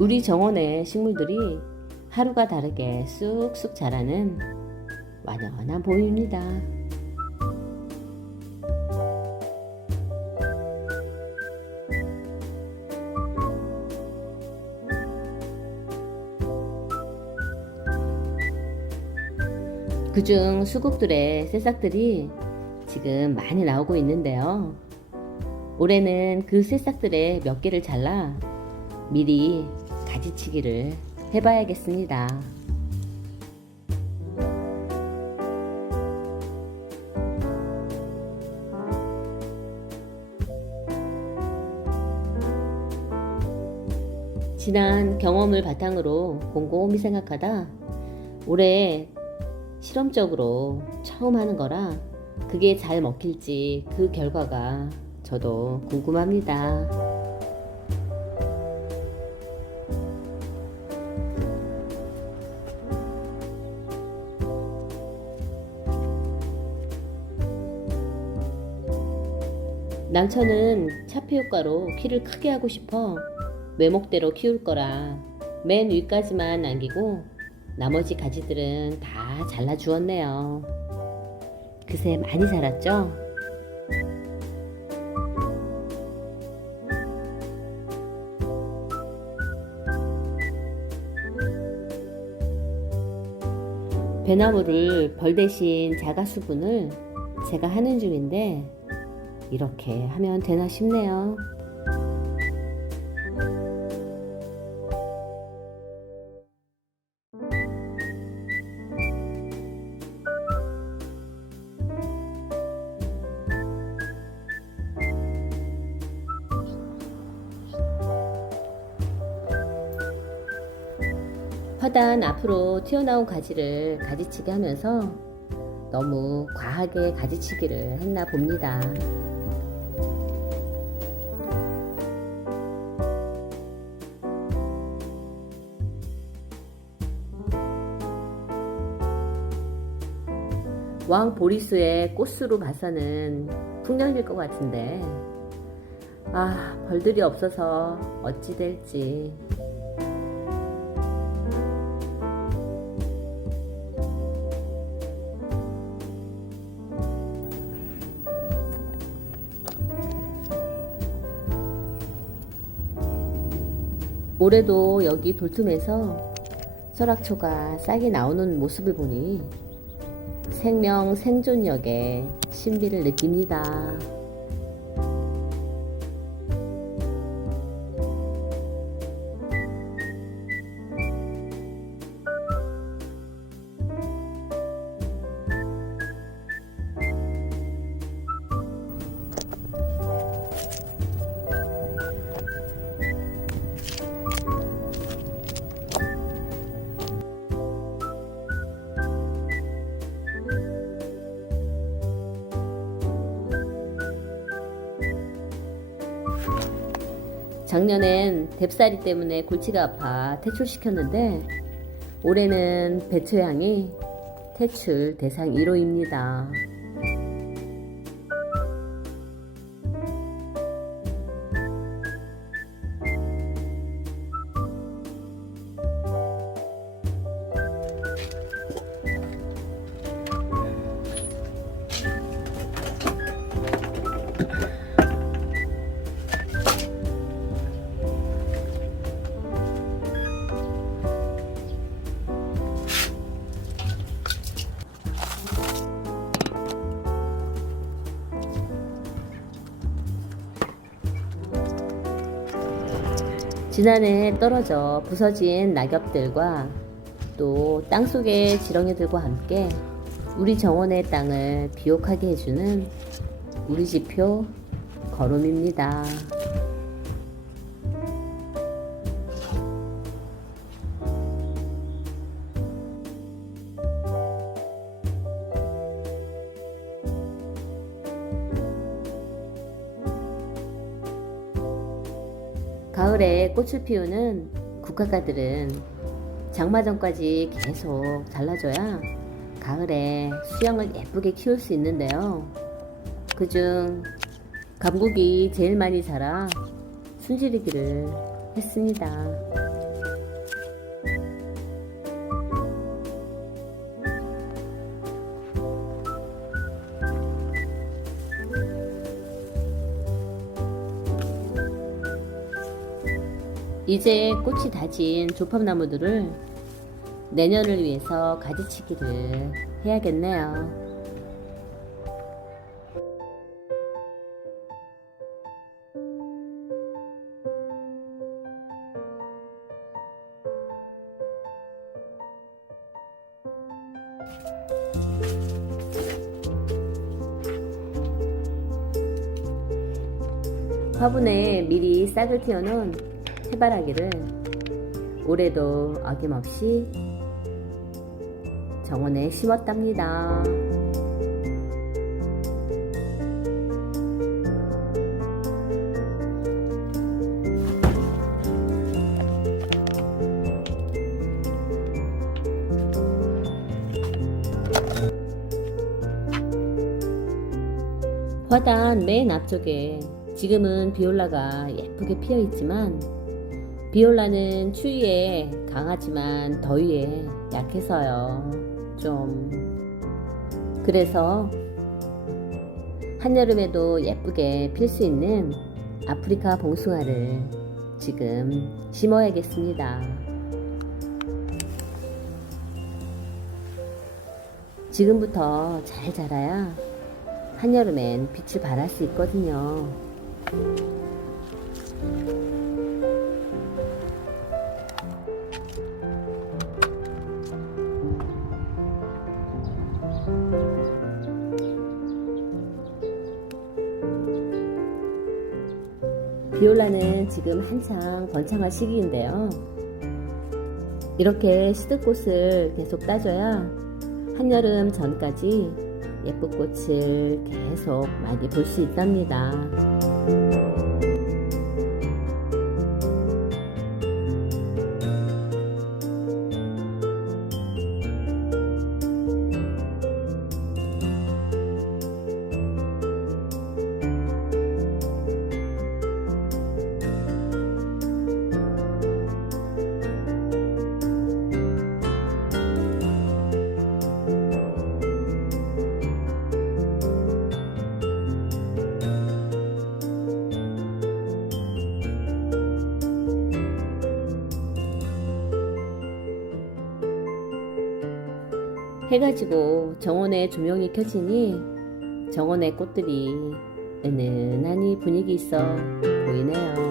우리 정원의 식물들이 하루가 다르게 쑥쑥 자라는 완연한 봄입니다. 그중 수국들의 새싹들이 지금 많이 나오고 있는데요. 올해는 그 새싹들의 몇 개를 잘라 미리 가지치기를 해봐야겠습니다. 지난 경험을 바탕으로 곰곰이 생각하다 올해 실험적으로 처음 하는 거라 그게 잘 먹힐지 그 결과가 저도 궁금합니다. 남천은 차폐 효과로 키를 크게 하고 싶어 외목대로 키울 거라 맨 위까지만 남기고 나머지 가지들은 다 잘라 주었네요. 그새 많이 자랐죠? 배나무를 벌 대신 자가 수분을 제가 하는 중인데 이렇게 하면 되나 싶네요. 화단 앞으로 튀어나온 가지를 가지치기 하면서 너무 과하게 가지치기를 했나 봅니다. 왕 보리스의 꽃수로 봐서는 풍년일 것 같은데. 아 벌들이 없어서 어찌 될지. 올해도 여기 돌틈에서 설악초가 싹이 나오는 모습을 보니 생명 생존력의 신비를 느낍니다. 작년엔 뎁사리 때문에 골치가 아파 퇴출시켰는데 올해는 배초향이 퇴출 대상 1호입니다. 지난해 떨어져 부서진 낙엽들과 또 땅속의 지렁이들과 함께 우리 정원의 땅을 비옥하게 해주는 우리 지표 거름입니다. 가을에 꽃을 피우는 국화가들은 장마 전까지 계속 잘라줘야 가을에 수영을 예쁘게 키울 수 있는데요. 그중 감국이 제일 많이 자라 순지르기를 했습니다. 이제 꽃이 다진 조팝나무들을 내년을 위해서 가지치기를 해야겠네요. 화분에 미리 싹을 틔워놓은 해바라기를 올해도 어김없이 정원에 심었답니다. 화단 맨 앞쪽에 지금은 비올라가 예쁘게 피어 있지만 비올라는 추위에 강하지만 더위에 약해서요. 좀 그래서 한여름에도 예쁘게 필 수 있는 아프리카 봉숭아를 지금 심어야겠습니다. 지금부터 잘 자라야 한여름엔 빛을 발할 수 있거든요. 비올라는 지금 한창 번창할 시기인데요. 이렇게 시드꽃을 계속 따줘야 한여름 전까지 예쁜 꽃을 계속 많이 볼 수 있답니다. 해가지고 정원에 조명이 켜지니 정원의 꽃들이 은은하니 분위기 있어 보이네요.